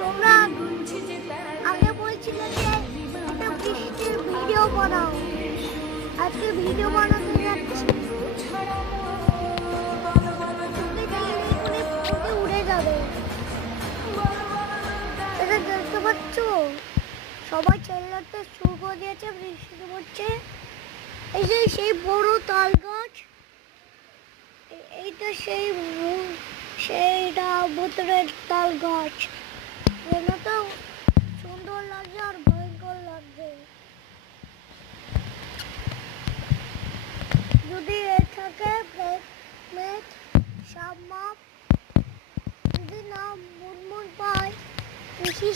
তোমরা আগে বলছিলে যে একটা বৃষ্টির ভিডিও বানাও, আজকে ভিডিও বানাতে যাচ্ছি। উড়ে যাবে, এটা দেখতে পাচ্ছ? সবাই চেল্লাতে শুরু করে দিয়েছে, বৃষ্টি পড়ছে। এই যে সেই বড় তাল গাছ, এইটা সেইটা ভুতুরের তাল গাছ। তো সুন্দর লাগছে আর ভয়ঙ্কর লাগছে। যদি এ থাকে মেঘ সাপ মাপ, যদি না মুনমুন পায়,